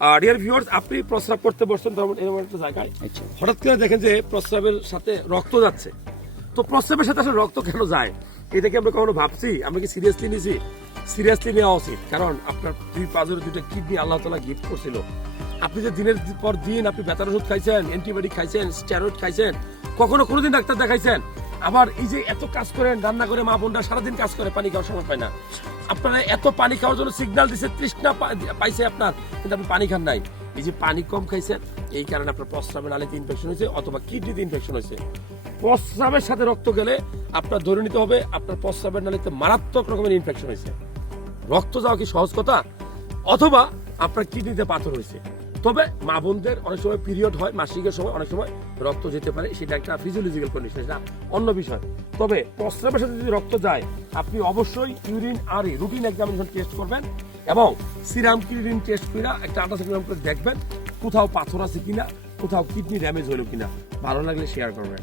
Dear viewers, আপনি প্রস্রাব করতে বসছেন তখন এরকম একটা জায়গায় হঠাৎ করে দেখেন যে প্রস্রাবের সাথে রক্ত যাচ্ছে। তো প্রস্রাবের সাথে আসলে রক্ত কেন যায়, এটা কি আমরা কখনো ভাবছি? আমরা কি সিরিয়াসলি নিছি? সিরিয়াসলি নেওয়া উচিত, কারণ আপনার দুই পাঁচের দুইটা কিডনি আল্লাহ তাআলা গিফট করছিল। আপনি যে দিনের পর দিন আপনি ব্যথার ওষুধ খাইছেন, অ্যান্টিবায়োটিক খাইছেন, স্টেরয়েড খাইছেন, কখনো কোনোদিন ডাক্তার দেখাইছেন? আবার এই যে এত কাজ করেন, রান্না করে, মা বোনরা সারাদিন কাজ করে, পানি খাওয়ার সময় পায় না। আপনারা এত পানি খাওয়ার জন্য সিগন্যাল দিচ্ছে, তৃষ্ণা পাইছে আপনার, কিন্তু আপনি পানি খান নাই। এই যে পানি কম খাইছেন, এই কারণে আপনার প্রস্রাবের নালীতে ইনফেকশন হয়েছে অথবা কিডনিতে ইনফেকশন হয়েছে। প্রস্রাবের সাথে রক্ত গেলে আপনার ধরে নিতে হবে আপনার প্রস্রাবের নালীতে মারাত্মক রকমের ইনফেকশন হয়েছে। রক্ত যাওয়া কি সহজ কথা? অথবা আপনার কিডনিতে পাথর হয়েছে। তবে মা বোনদের অনেক সময় পিরিয়ড হয়, মাসিকের সময় অনেক সময় রক্ত যেতে পারে, সেটা একটা ফিজিওলজিক্যাল কন্ডিশন, সেটা অন্য বিষয়। তবে প্রস্রাবের সাথে যদি রক্ত যায়, আপনি অবশ্যই ইউরিন আর রুটিন এক্সামিনেশন টেস্ট করবেন এবং সিরাম ক্রিয়েটিনিন টেস্ট করে একটা আল্ট্রাসাউন্ড করে দেখবেন কোথাও পাথর আছে কিনা, কোথাও কিডনি ড্যামেজ হলো কিনা। ভালো লাগলে শেয়ার করবেন।